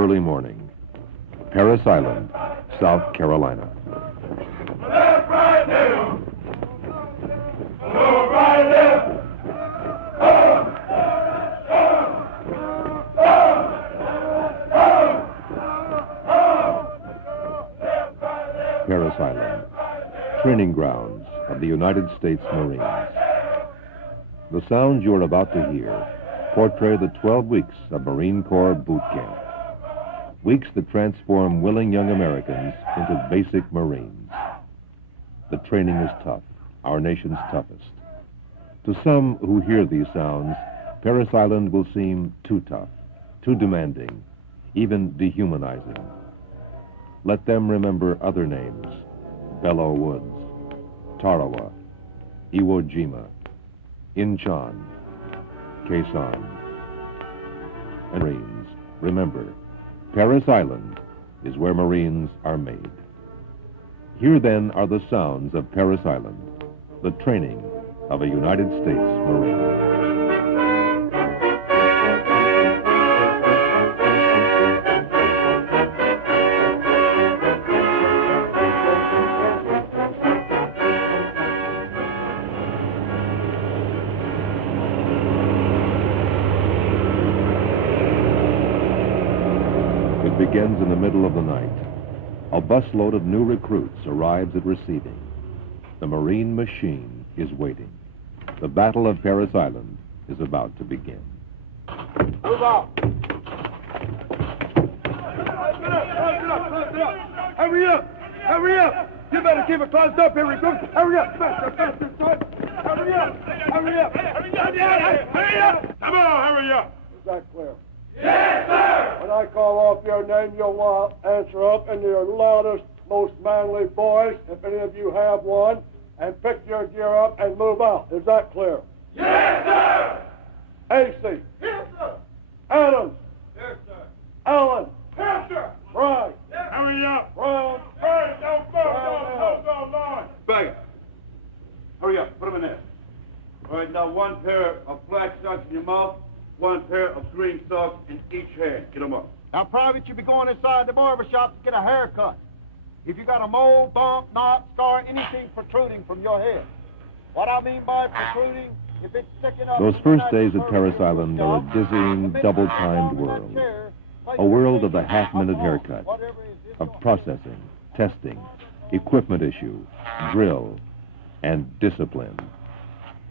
early morning. Parris Island, South Carolina. Left, right, left. Lower, right, left. Parris Island, training grounds of the United States Marines. The sounds you're about to hear portray the 12 weeks of Marine Corps boot camp. Weeks that transform willing young Americans into basic Marines. The training is tough, our nation's toughest. To some who hear these sounds, Parris Island will seem too tough, too demanding, even dehumanizing. Let them remember other names: Belleau Woods, Tarawa, Iwo Jima, Incheon, Khe Sanh. And Marines, remember, Parris Island is where Marines are made. Here then are the sounds of Parris Island, the training of a United States Marine. It begins in the middle of the night. A busload of new recruits arrives at receiving. The Marine machine is waiting. The Battle of Parris Island is about to begin. Move out. Hurry up! Hurry up! You better keep it closed up here, recruits. Hurry up! Faster, son! Hurry up! Hurry up! Hurry up! Come on, hurry up! Is that clear? Yes, sir! When I call off your name, you'll answer up in your loudest, most manly voice, if any of you have one, and pick your gear up and move out. Is that clear? Yes, sir! AC. Yes, sir. Adams. Yes, sir. Allen. Yes, sir. Right. Yes. Hurry up. Brown. Hurry, don't go, Lord. Bang. Hurry up, put them in there. All right, now one pair of black socks in your mouth, one pair of green socks in each hand. Get them up. Now, Private, you be going inside the barber shop to get a haircut. If you got a mole, bump, knot, scar, anything protruding from your head. What I mean by protruding, if it's sticking up... Those first days at Parris Island are a dizzying, double-timed world. A world of the half-minute haircut, of processing, testing, equipment issue, drill, and discipline.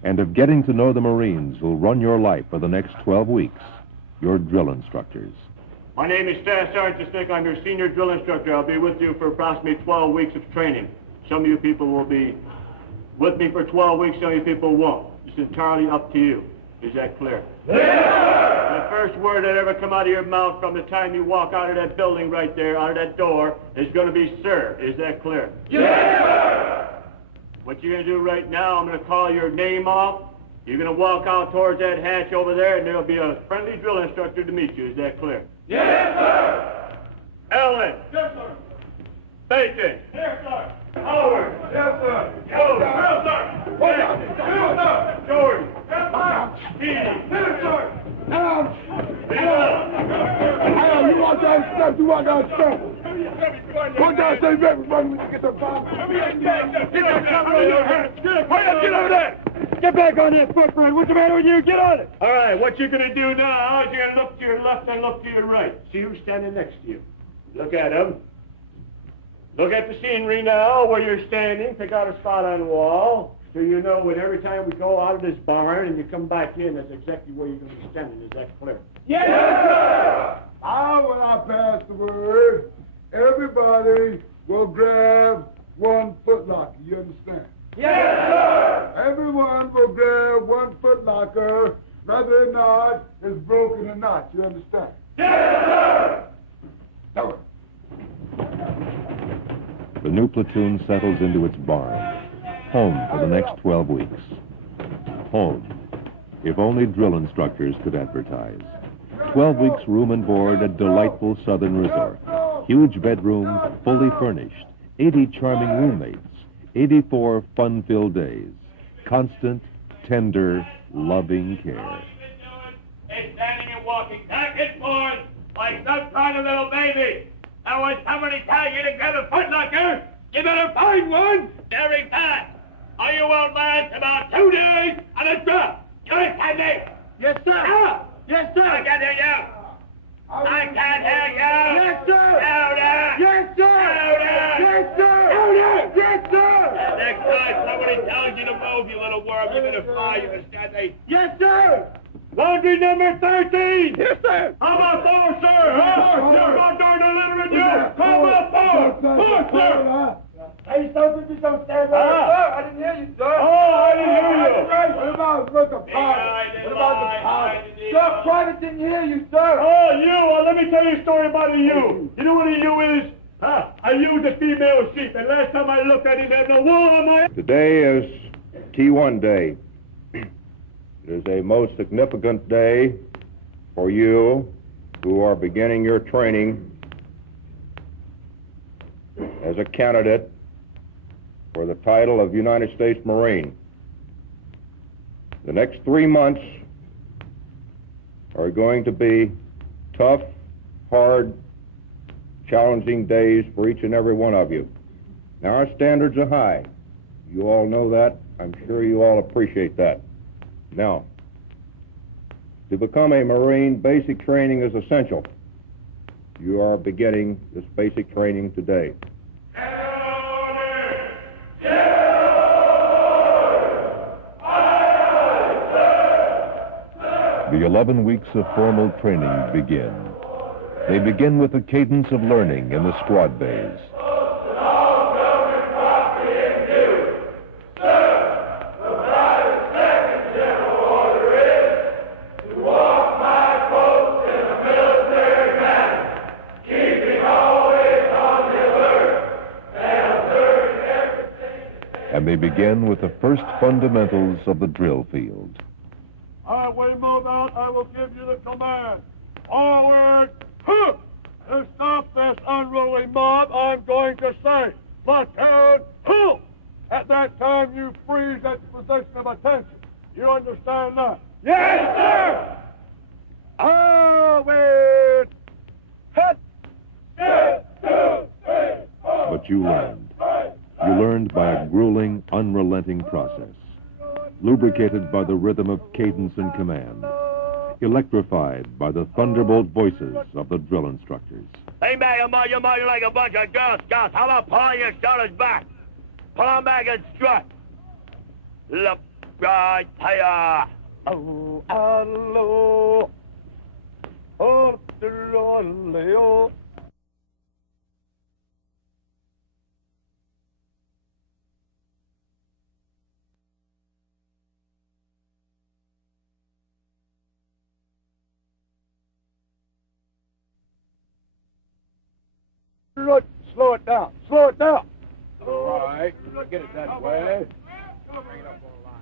And of getting to know the Marines who'll run your life for the next 12 weeks, your drill instructors. My name is Staff Sergeant Stick. I'm your senior drill instructor. I'll be with you for approximately 12 weeks of training. Some of you people will be with me for 12 weeks, some of you people won't. It's entirely up to you. Is that clear? Yes! The first word that ever come out of your mouth from the time you walk out of that building right there, out of that door, is going to be sir. Is that clear? Yes, sir! What you're going to do right now, I'm going to call your name off. You're going to walk out towards that hatch over there, and there'll be a friendly drill instructor to meet you. Is that clear? Yes, sir! Allen. Yes, sir. Bacon. Yes, sir. Howard. Yes, sir. Joe. Yes, sir. Yes, sir. Jordan. Yes, sir. Keating. Yes, sir. Hey, you want that stuff? You want that stuff? Go down, stay back, run when you get the bomb. Get over there. Get back on that footprint. What's the matter with you? Get on it. All right, what you're going to do now is you're going to look to your left and look to your right. See who's standing next to you. Look at him. Look at the scenery now where you're standing. Pick out a spot on the wall so you know when every time we go out of this barn and you come back in, that's exactly where you're going to be standing. Is that clear? Yes, sir! Now, when I pass the word, everybody will grab one footlocker. You understand? Yes, sir! Everyone will grab one footlocker, whether or not it's broken or not. You understand? Yes, sir! Do it. The new platoon settles into its barn, home for the next 12 weeks. Home, if only drill instructors could advertise. 12 weeks room and board at delightful southern resort. Huge bedroom, fully furnished. 80 charming roommates. 84 fun-filled days. Constant, tender, loving care. Hey, standing and walking. Back and forth. like some kind of little baby. And when somebody tells you to grab a footlocker, you better find one very fast. Or you won't last about 2 days on a drop. You understand me? Yes, sir. Ah! Yes, sir. I can't hear you. I can't hear you. Yes, sir. Louder. Yes, sir. Louder. Yes, sir. Louder. Yes, sir. Next time somebody tells you to move, you little worm, you're gonna fly, you understand me? Yes, sir. Laundry number 13! Yes, sir. How about 4, sir? Huh? You're about darn illiterate, you! How about 4? 4, sir! Hey, sir, you don't stand there, Ah. sir. I didn't hear you, sir. Oh, I didn't hear you. What about the private? What about the private? Sir, private didn't hear you, sir. Oh, you! Well, let me tell you a story about a ewe. You know what a ewe is? Huh? A ewe's a female sheep, and last time I looked at him, there was no wool on my... Today is T1 Day. It is a most significant day for you who are beginning your training as a candidate for the title of United States Marine. The next 3 months are going to be tough, hard, challenging days for each and every one of you. Now, our standards are high. You all know that. I'm sure you all appreciate that. Now, to become a Marine, basic training is essential. You are beginning this basic training today. The 11 weeks of formal training begin. They begin with the cadence of learning in the squad bays. And they begin with the first fundamentals of the drill field. All right, when you move out, I will give you the command. Forward! Huh! To stop this unruly mob, I'm going to say, platoon, halt! At that time, you freeze at the position of attention. You understand that? Yes, sir! Forward! Hut! 1, 2, 3, 4. But you learned. You learned by a grueling, unrelenting process, lubricated by the rhythm of cadence and command, electrified by the thunderbolt voices of the drill instructors. Hey, man, you're like a bunch of Girl Scouts. How about pulling your shoulders back? Pull them back and strut. Look right here. Oh, hello. Oh, hello. Slow it down. Slow it down. All right. Get it that way.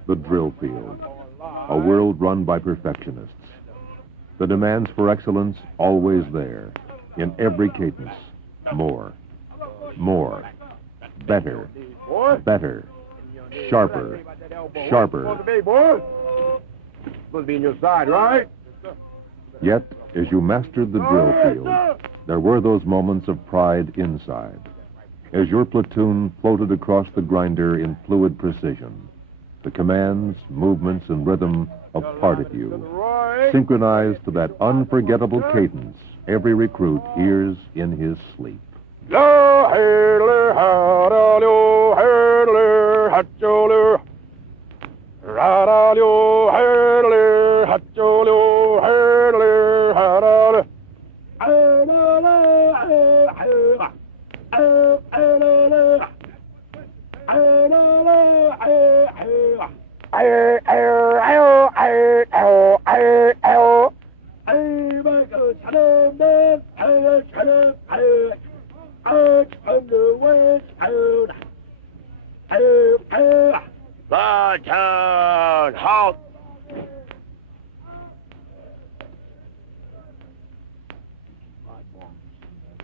The drill field, a world run by perfectionists. The demands for excellence always there, in every cadence. More, better, sharper, sharper. Supposed to be, boy. Supposed to be in your side, right? Yet, as you mastered the drill field, there were those moments of pride inside, as your platoon floated across the grinder in fluid precision, the commands, movements, and rhythm a part of you, synchronized to that unforgettable cadence every recruit hears in his sleep. Platoon, halt!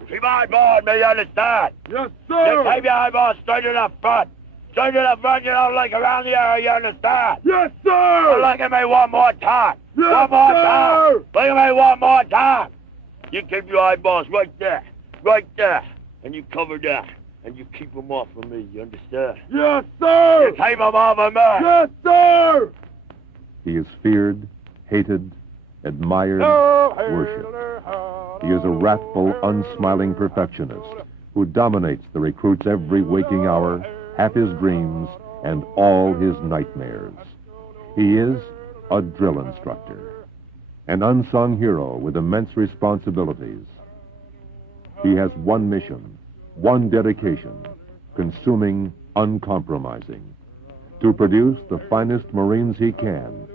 Keep my board, may you understand? Yes, Just sir. keep your eyeballs straight to the front. Straight to the front, you don't look around the area, you understand? Yes, Now sir. look at me one more time. Yes, one more sir. time. Look at me one more time. You keep your eyeballs right there. Right there. And you cover that. And you keep them off of me, you understand? Yes, sir! You keep them off of me! Yes, sir! He is feared, hated, admired, worshipped. He is a wrathful, unsmiling perfectionist who dominates the recruits every waking hour, half his dreams, and all his nightmares. He is a drill instructor, an unsung hero with immense responsibilities. He has one mission, one dedication, consuming, uncompromising, to produce the finest Marines he can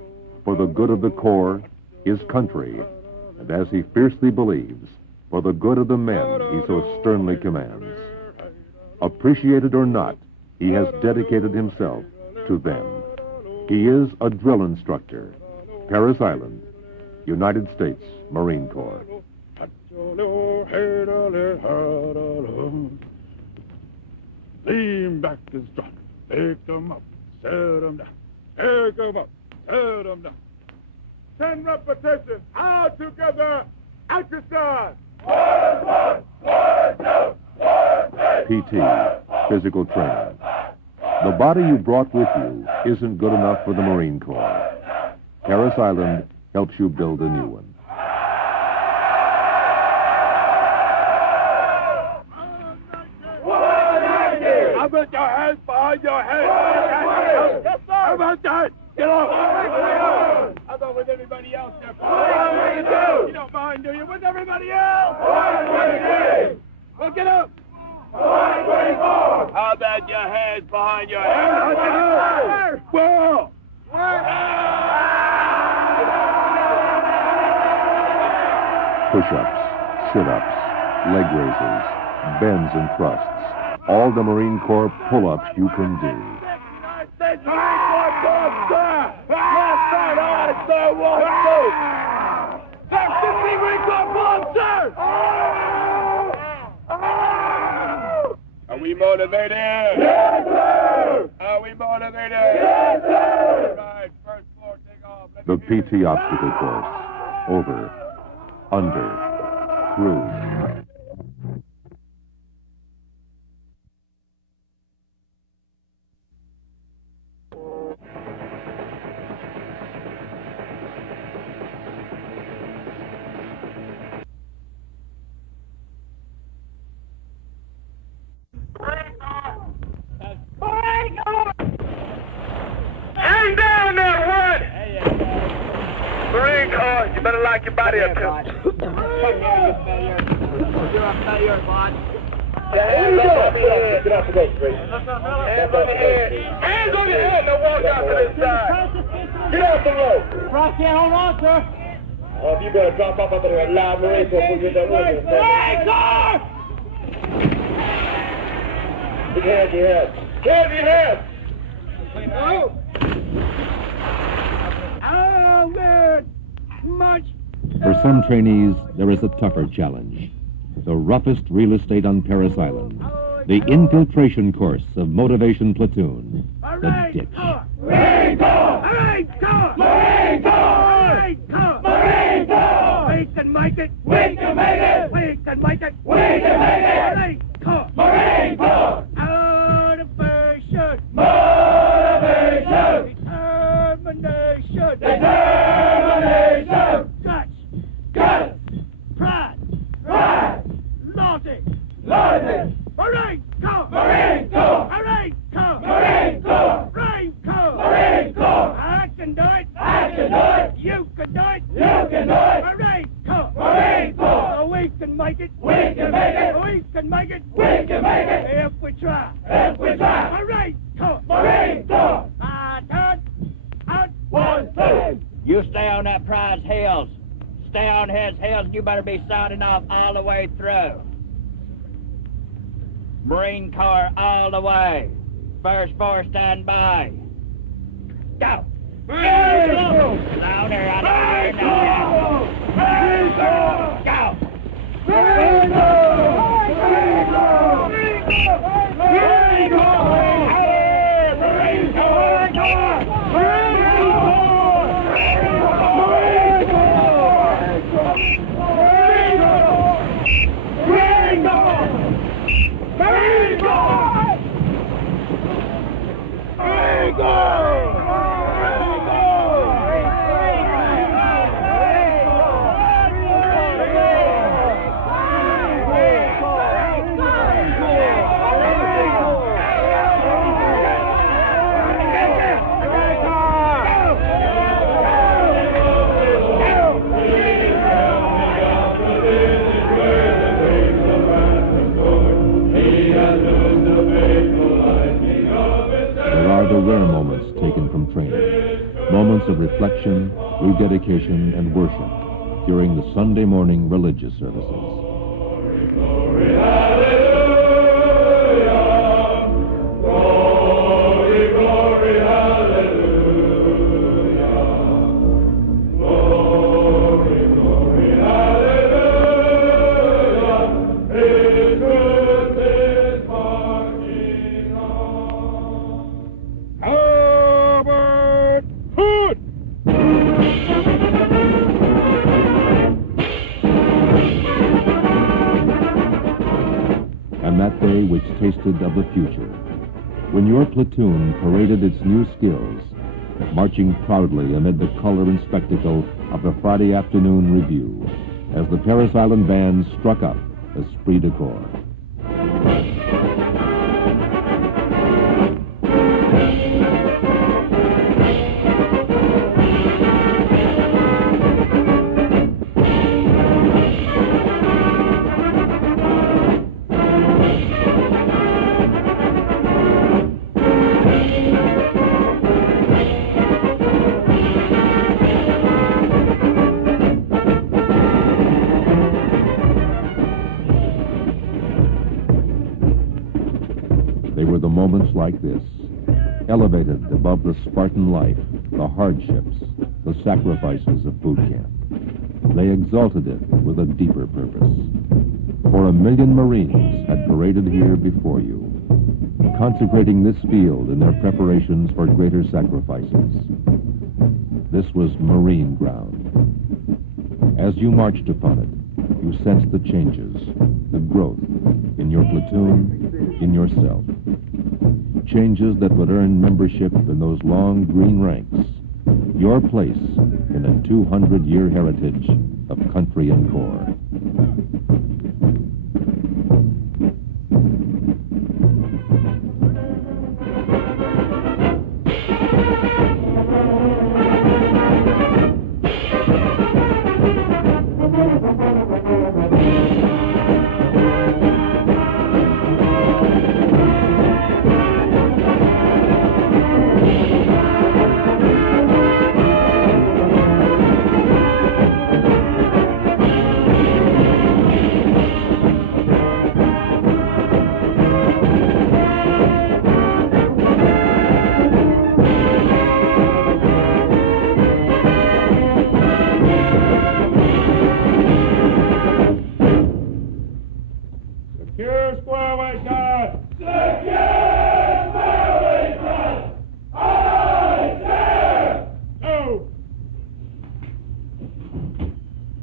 for the good of the Corps, his country, and as he fiercely believes, for the good of the men he so sternly commands. Appreciated or not, he has dedicated himself to them. He is a drill instructor, Parris Island, United States Marine Corps. Lean back and strut. Pick them up, set them down. Pick them up, set them down. 10 repetitions, all together, exercise. PT, physical training. The body you brought with you isn't good enough for the Marine Corps. Parris Island helps you build a new one. How about your hands behind your head? Yes, sir. How about that? Get off. How about with everybody else there? You don't mind, do you? With everybody else? Well, get up. How about your hands behind your head? Well. Push-ups, sit-ups, leg raises, bends and thrusts. All the Marine Corps pull-ups you can do. Are we motivated? Yes, sir! Are we motivated? Yes, sir! Right, first floor, take off. The PT obstacle course. Over, under, through. Hang down there, Wood! Marine Corps, you better like your body up, too. You're a failure, bud. Hands on the head. Get off the boat, please. Hands on the head. Hands on your head. Now walk out to this side. Get off the road. Right there, hold on, sir. Oh, if you better drop off under there, live Marine Corps, we'll get that wood. Marine Corps! Big hands, your head. Hands, your head. Oh, good. Much. For some trainees, there is a tougher challenge. The roughest real estate on Parris Island. The infiltration course of Motivation Platoon. The ditch. Marine Corps! Marine Corps! Marine Corps! Marine Corps! Marine Corps! We can make it! We can make it! We can make it! We can make it! Marine Corps! Marine Corps! Motivation! Motivation! Determination! Determination! Guts! Guts! Pride! Pride! Loyalty! Loyalty! Marine Corps! Marine Corps! Marine Corps! Marine Corps! Marine Corps! Marine Corps! I can do it! I can do it! You can do it! You can do it! Marine Corps! Marine Corps! We can make it! We can make it! We can make it! We can make it! If we try! If we try! Marine Corps! Marine Corps! Turn! Out! 1, 2! You stay on that prize hills. Stay on his hills, and you better be sounding off all the way through. Marine Corps all the way. First floor, stand by. Go! Marine Corps! Louder, I Marine don't hear Corps! Marine Corps! Go! Marine Corps! Marine Corps! Marine Corps! Marine Corps! Marine Corps! Marine Corps! are rare moments taken from training, moments of reflection, rededication, and worship during the Sunday morning religious services. And that day which tasted of the future, when your platoon paraded its new skills, marching proudly amid the color and spectacle of the Friday afternoon review, as the Parris Island Band struck up Esprit de Corps. They were the moments like this, elevated above the Spartan life, the hardships, the sacrifices of boot camp. They exalted it with a deeper purpose. For 1 million Marines had paraded here before you, consecrating this field in their preparations for greater sacrifices. This was Marine ground. As you marched upon it, you sensed the changes, the growth in your platoon, in yourself. Changes that would earn membership in those long green ranks, your place in a 200-year heritage of country and corps.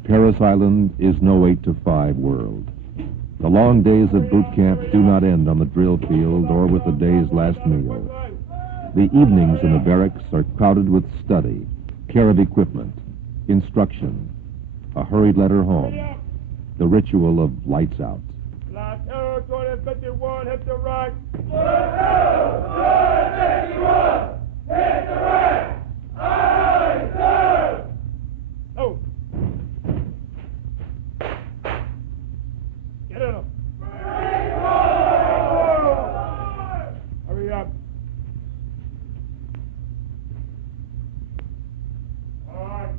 Parris Island is no 8-to-5 world. The long days of boot camp do not end on the drill field or with the day's last meal. The evenings in the barracks are crowded with study, care of equipment, instruction, a hurried letter home, the ritual of lights out. Line territory 51, hit the right. 51, hit the right. Aye, sir. Oh. Get it up. Hurry up. All right.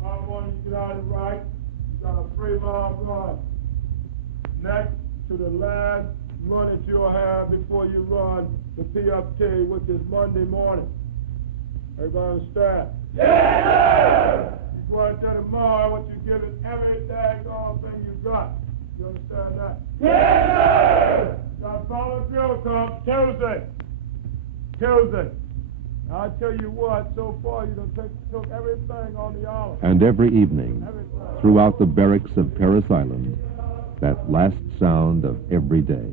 Bob, one, you get out of the right. You got a 3-mile run. Next to the last minute you'll have before you run the PFT, which is Monday morning. Everybody understand? Yes, sir! You go out there tomorrow, what you give it every daggone thing you got. You understand that? Yes, sir! Got to follow the drill comes Tuesday. Tuesday. Now, I tell you what, so far you done took everything on the olive. And every evening, throughout the barracks of Parris Island, that last sound of every day,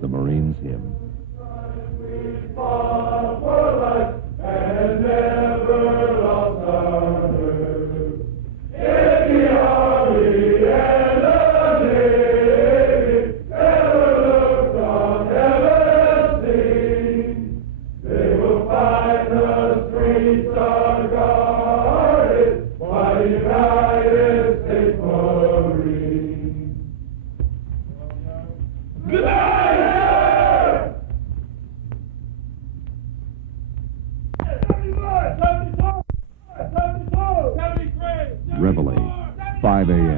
the Marines' hymn. We fought for life and never lost our nerve. In the army and the navy, never looked on, never seen. They will fight the streets are guarded by the United States Marines. Good night!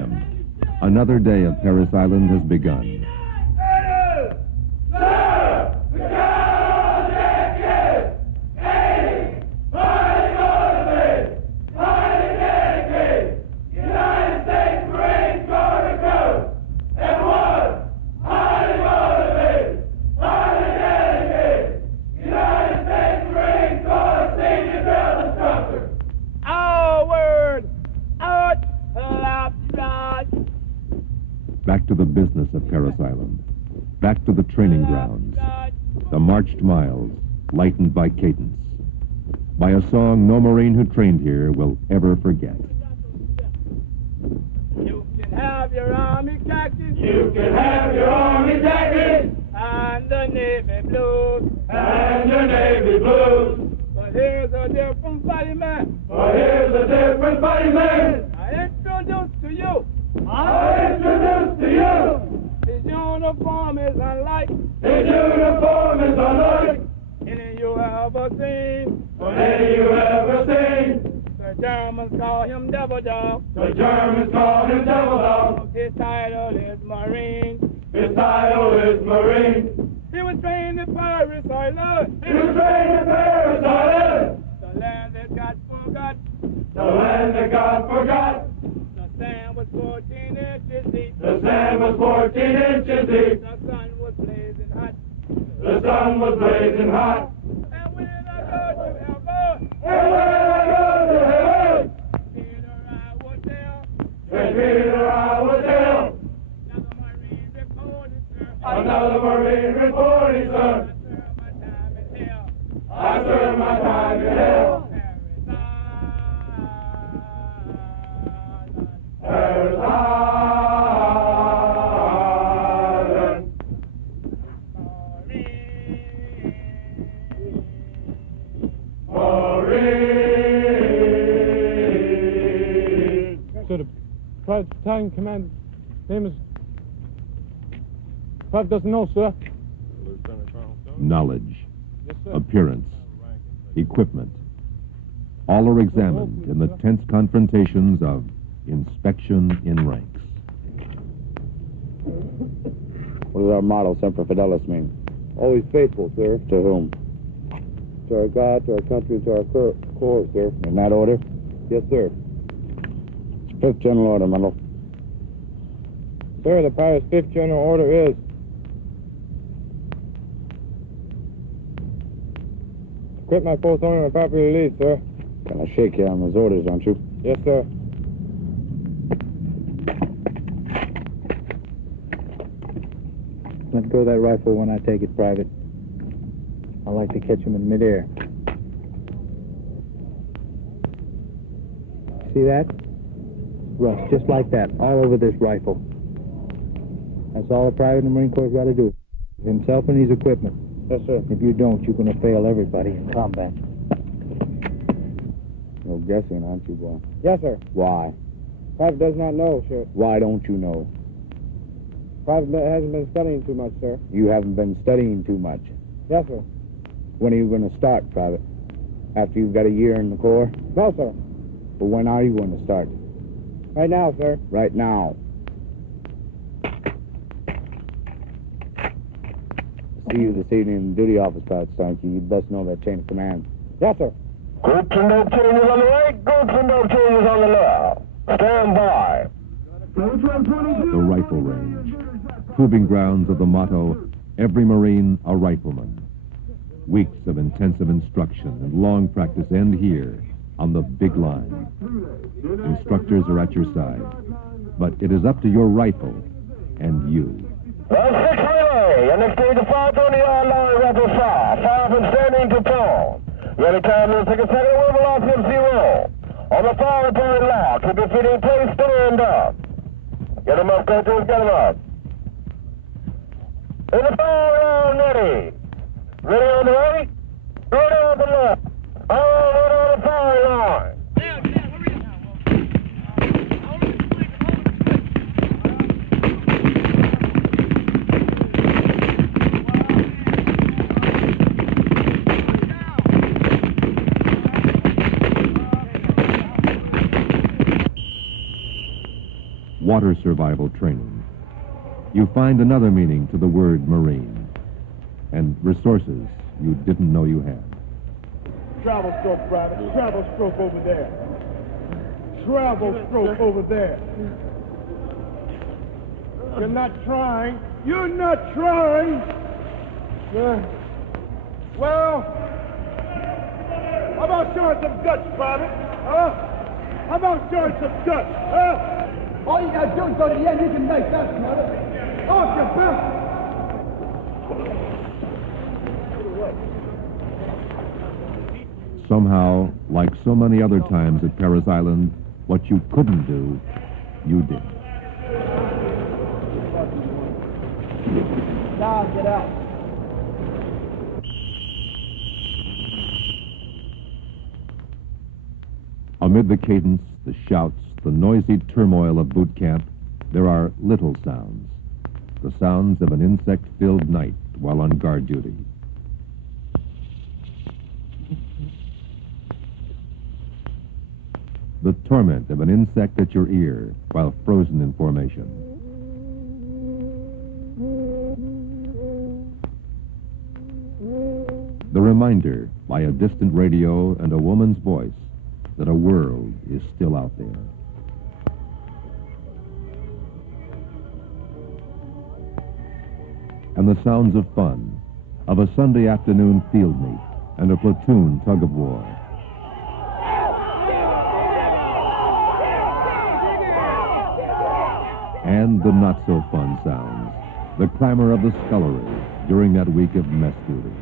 p.m. Another day of Parris Island has begun. Back to the business of Parris Island. Back to the training grounds. The marched miles, lightened by cadence. By a song no Marine who trained here will ever forget. You can have your army khakis. You can have your army jacket And the navy blues. and your navy blues. But here's a different fighting man. But here's a different fighting man. I introduce to you. I introduce to you. His uniform is unlike His uniform is unlike any you ever seen. any you ever seen. The Germans call him Devil Dog. The Germans call him Devil Dog. His title is Marine. His title is Marine. He was trained in Parris Island. He was trained in Parris Island, The land that got forgot. the land that God forgot. The sand was 14 inches deep. The sand was 14 inches deep. The sun was blazing hot. The sun was blazing hot. And when I go to heaven, And when I go to heaven, Peter, I will tell. Saint Peter, I will tell. Another Marine reported, sir. Another Marine reporting, sir. I served my time in hell. I served my time in hell. Parris Island. Parris Island. Marine. So the private battalion command name is... Private doesn't know, sir. Knowledge, Yes, sir. appearance, equipment. All are examined in the tense confrontations of inspection in ranks. What does our motto, Semper Fidelis, mean? Always faithful, sir. To whom? To our God, to our country, to our corps, sir. In that order? Yes, sir. 5th General Order, Mendel. Sir, the Parris 5th General Order is... Quit my post owner and property release, sir. Gonna shake you on those orders, don't you? Yes, sir. Let go of that rifle when I take it, Private. I like to catch him in midair. See that? Rust, just like that, all over this rifle. That's all a private in the Marine Corps got to do. Himself and his equipment. Yes, sir. If you don't, you're going to fail everybody in combat. No guessing, aren't you, boy? Yes, sir. Why? Private does not know, sir. Why don't you know? Private hasn't been studying too much, sir. You haven't been studying too much. Yes, sir. When are you going to start, Private? After you've got a year in the Corps? No, sir. But when are you going to start? Right now, sir. Right now. See you this evening in the duty office, Private Starkey. You best know that chain of command. Yes, sir. Groups and dope changes on the right, groups and dope changes on the left. Stand by. The rifle range, proving grounds of the motto, every Marine a rifleman. Weeks of intensive instruction and long practice end here on the big line. Instructors are at your side, but it is up to your rifle and you. 1-6 relay, and exchange the 520-yard line rifle shot. 5 and standing to tone. Ready time to take a second wheel velocity of 0. On the far return lock, keep your feet in place, stand up. Get him up, coaches, get him up. In the far round, ready. Ready on the right, ready on the left. All ready on the far line. What water survival training, you find another meaning to the word Marine, and resources you didn't know you had. Travel stroke, Private. Travel stroke over there. Travel stroke over there. You're not trying. You're not trying. Well, how about showing some guts, Private? Huh? How about showing some guts, huh? All you gotta do is go to the end. You can make that, brother. Off your belt. Somehow, like so many other times at Parris Island, what you couldn't do, you did. Now get out. Amid the cadence, the shouts, the noisy turmoil of boot camp, there are little sounds. The sounds of an insect-filled night while on guard duty. The torment of an insect at your ear while frozen in formation. The reminder by a distant radio and a woman's voice that a world is still out there. And the sounds of fun, of a Sunday afternoon field meet and a platoon tug of war. And the not-so-fun sounds, the clamor of the scullery during that week of mess duty.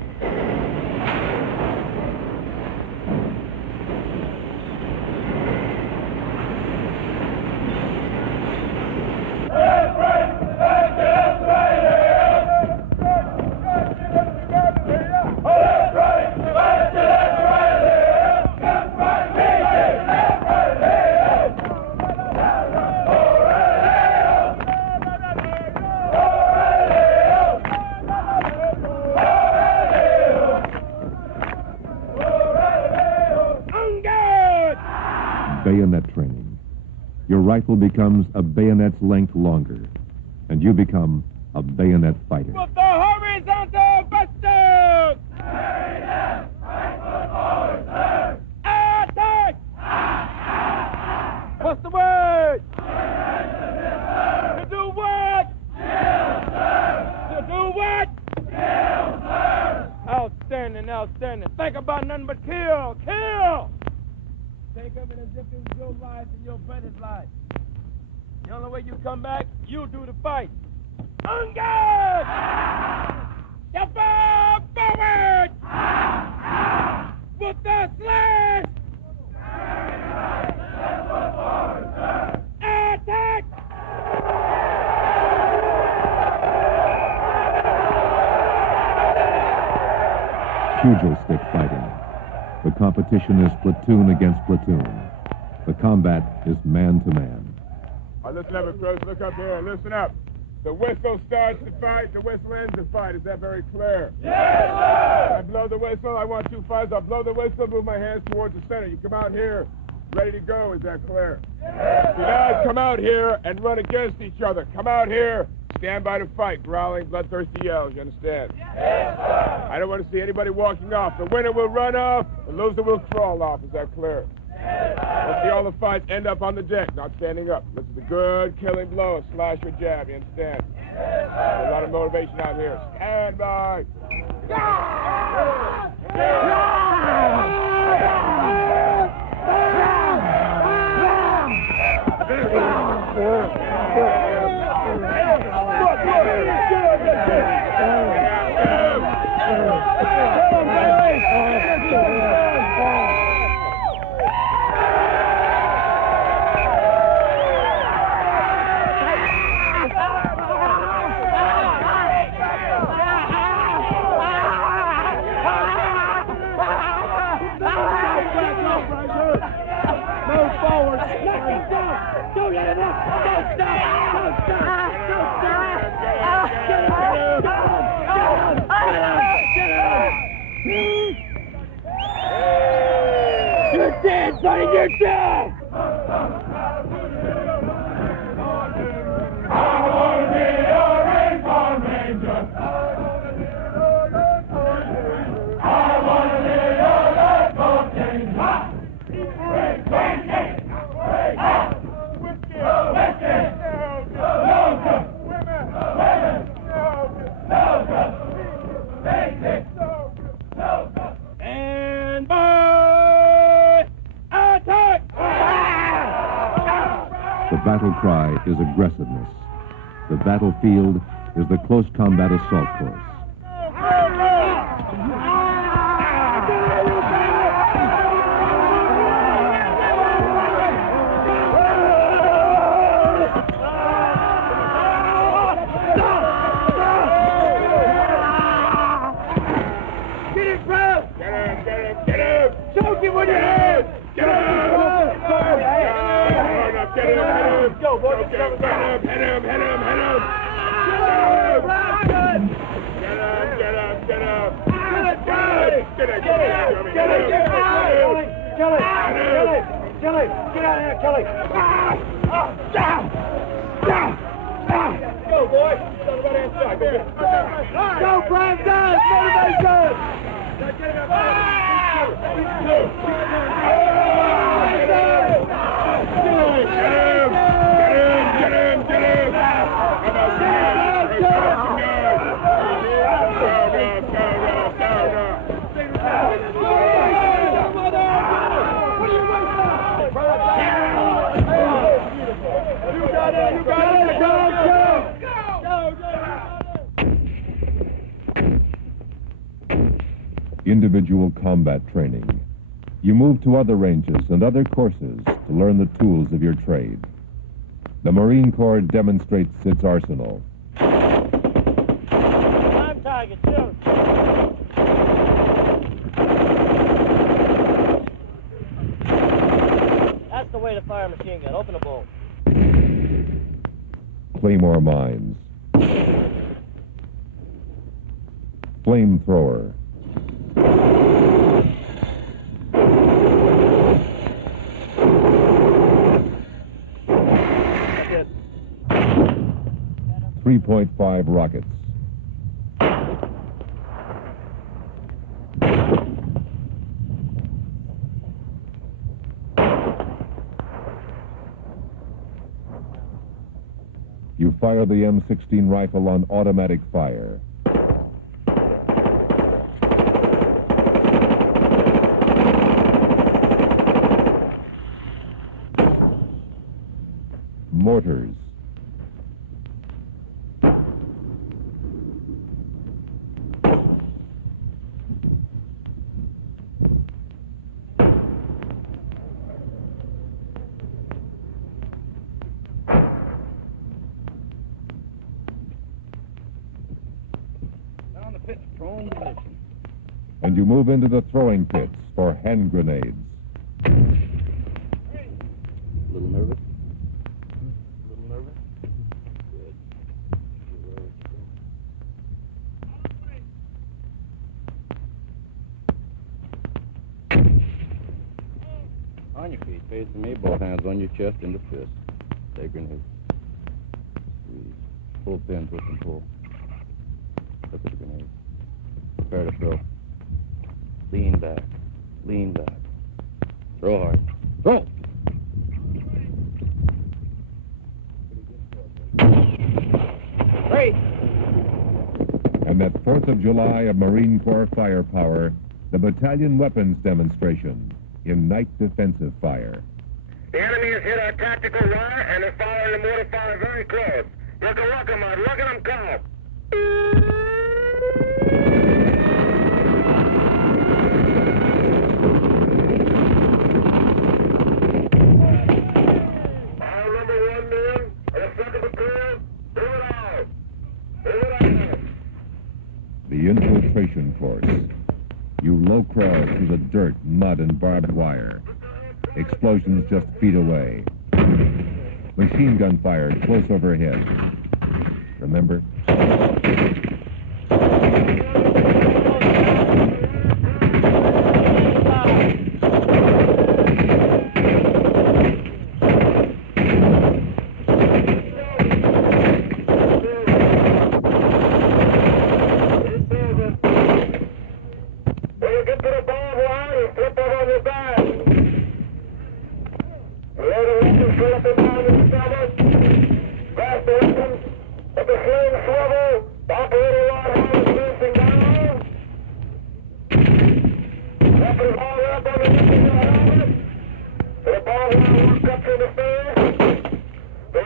Bayonet training. Your rifle becomes a bayonet's length longer, and you become a bayonet fighter. With the horizontal buster! Attack! What's the word? To do what? To do what? Outstanding, outstanding. Think about nothing but kill, kill! Think of it as if it was your life and your brother's life. The only way you come back, you do the fight. On guard! Step up forward! With the slash! Attack! Pugil stick fighting. The competition is platoon against platoon. The combat is man to man. All right, listen up, Cruz. Look up here. Listen up. The whistle starts the fight. The whistle ends the fight. Is that very clear? Yes, sir! I blow the whistle. I want 2 fights. I'll blow the whistle, move my hands towards the center. You come out here, ready to go. Is that clear? Yes, you guys come out here and run against each other. Come out here. Stand by to fight, growling, bloodthirsty yells, you understand? Yes, sir! I don't want to see anybody walking off. The winner will run off, the loser will crawl off. Is that clear? Yes, sir! Let's see all the fights end up on the deck, not standing up. This is a good killing blow, a slash or jab, you understand? Yes, sir! There's a lot of motivation out here. Stand by! You're dead, buddy, you're dead! cry is aggressiveness. The battlefield is the close combat assault course. Choke him with your hands! Get him! Get him! Go, boy! Hit him! Hit him! Hit him! Hit him! Get him! Kelly! Get out of here, Kelly! Go, boy! Go, Brian! Motivation! Individual combat training. You move to other ranges and other courses to learn the tools of your trade. The Marine Corps demonstrates its arsenal. Time target, shoot. That's the way to fire a machine gun. Open the bolt. Claymore mines. Flamethrower. .5 rockets. You fire the M16 rifle on automatic fire. Mortars. And you move into the throwing pits for hand grenades. A little nervous? Good. On your feet, facing me, both hands on your chest and the fist. Take grenade. Squeeze. Pull pin, push and pull. Look at the grenade. Prepare to throw. Lean back. Lean back. Throw hard. Throw! Great. And that 4th of July of Marine Corps firepower, the battalion weapons demonstration in night defensive fire. The enemy has hit our tactical wire and is following the mortar fire very close. Look at them, look at them come. The infiltration course. You low crawl through the dirt, mud, and barbed wire. Explosions just feet away. Machine gun fire close overhead. Remember? The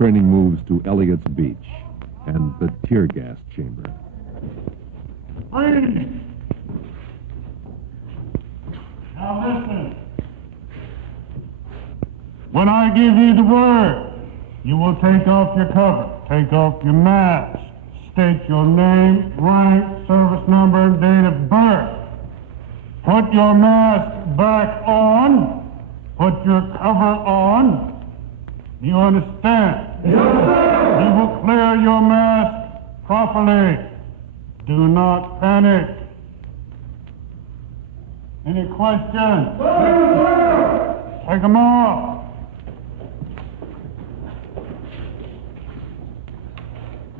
training moves to Elliott's Beach and the tear gas chamber. Freeze! Now listen. When I give you the word, you will take off your cover, take off your mask, state your name, rank, service number, and date of birth. Put your mask back on. Put your cover on. You understand? Yes, sir. You will clear your mask properly. Do not panic. Any questions? Sir. Take them off.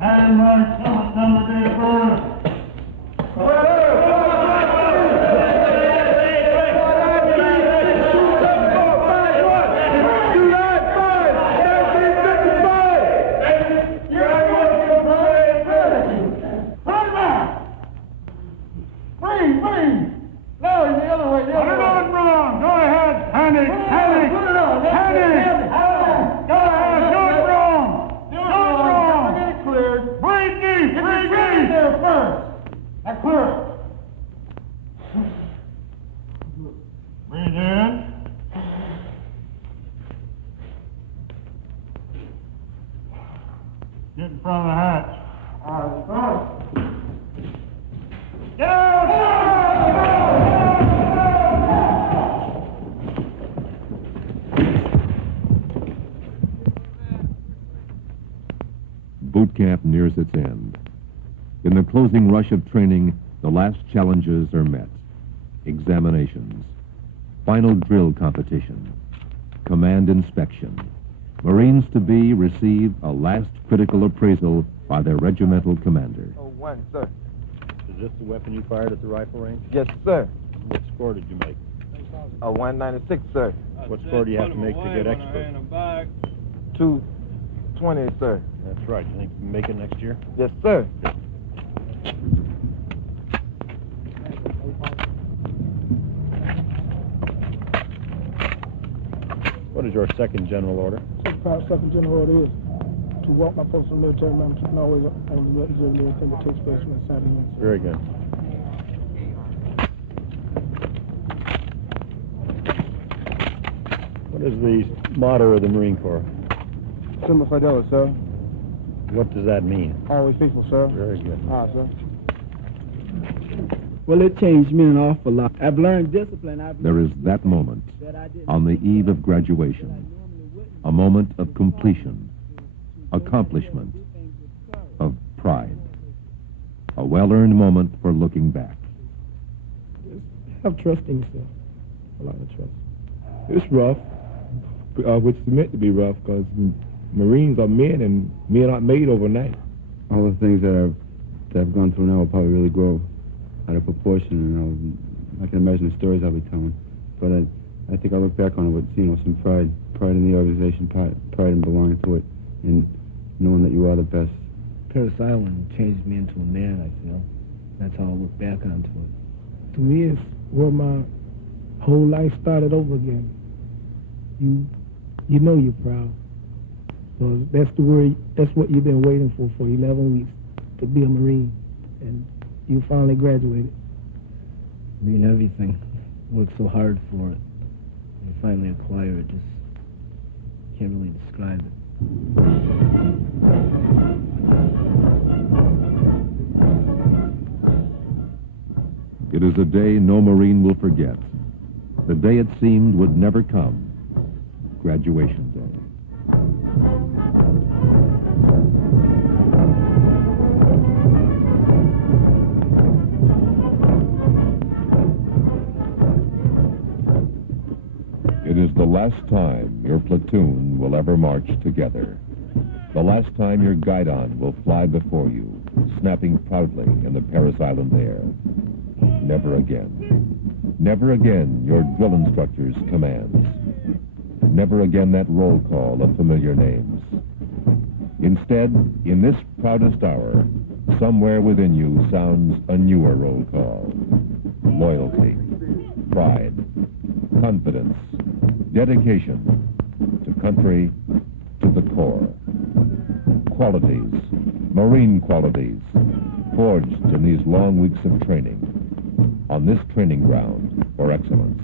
And my service number, date of birth. Breathe in. Get in front of the hatch. All right, Boot camp nears its end. In the closing rush of training, the last challenges are met. Examinations, final drill competition, command inspection. Marines to be receive a last critical appraisal by their regimental commander. Oh, 1, sir. Is this the weapon you fired at the rifle range? Yes, sir. What score did you make? A 196, sir. What score do you have to make to get expert? 220, sir. That's right. You think you can make it next year? Yes, sir. What is your second general order? Second general order is to walk my post in the military members and always on the observe everything that takes place when it's happening. Very good. What is the motto of the Marine Corps? Similar fidelity, sir. What does that mean? Always faithful, sir. Very good. All right, sir. Well, it changed me an awful lot. I've learned discipline. There is that moment on the eve of graduation, a moment of completion, accomplishment, of pride, a well-earned moment for looking back. Have trust in yourself. A lot of trust. It's rough, which is meant to be rough because Marines are men and men aren't made overnight. All the things that I've gone through now will probably really grow out of proportion, and I can imagine the stories I'll be telling. But I think I'll look back on it with, some pride in the organization, pride in belonging to it, and knowing that you are the best. Parris Island changed me into a man, I feel. That's how I look back onto it. To me, it's where my whole life started over again. You know you're proud. So that's what you've been waiting for 11 weeks, to be a Marine. And you finally graduated. I mean, everything. Worked so hard for it. You finally acquire it, just can't really describe it. It is a day no Marine will forget. The day it seemed would never come. Graduation day. It is the last time your platoon will ever march together. The last time your guidon will fly before you, snapping proudly in the Parris Island air. Never again. Never again your drill instructor's commands. Never again that roll call of familiar names. Instead, in this proudest hour, somewhere within you sounds a newer roll call. Loyalty, pride, confidence, dedication to country, to the Corps. qualities, Marine qualities, forged in these long weeks of training, on this training ground for excellence.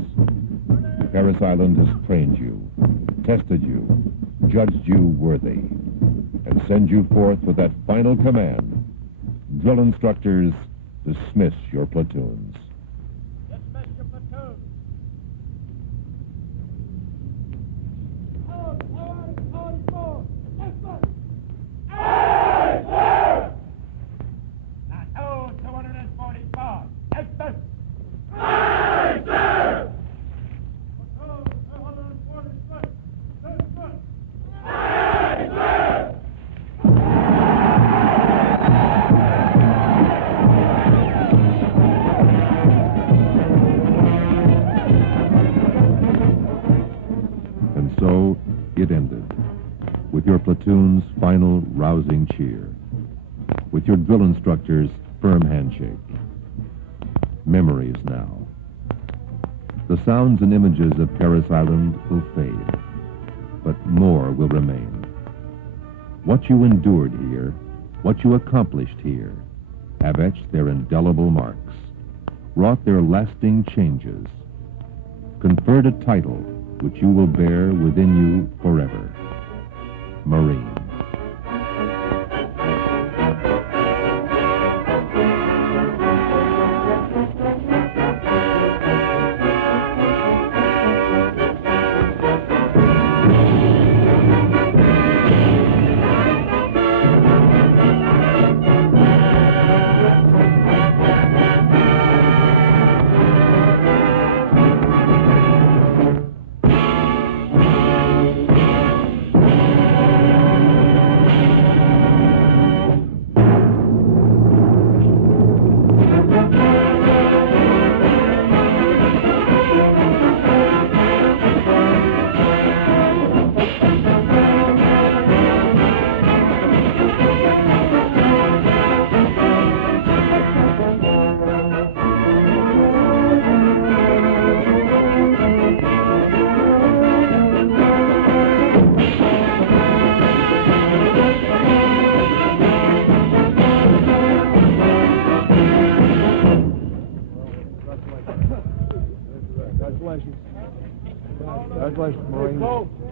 Parris Island has trained you, tested you, judged you worthy, and sends you forth with that final command. Drill instructors, dismiss your platoons. Dismiss your platoon. Plateau 245. Dismiss. Aye, sir. Plateau 246. Dismiss. Aye, sir. And so it ended, with your platoon's final rousing cheer, with your drill instructor's firm handshake. Memories now. The sounds and images of Parris Island will fade, but more will remain. What you endured here, what you accomplished here, have etched their indelible marks, wrought their lasting changes, conferred a title which you will bear within you forever. Marine. Congratulations. Congratulations, Marine.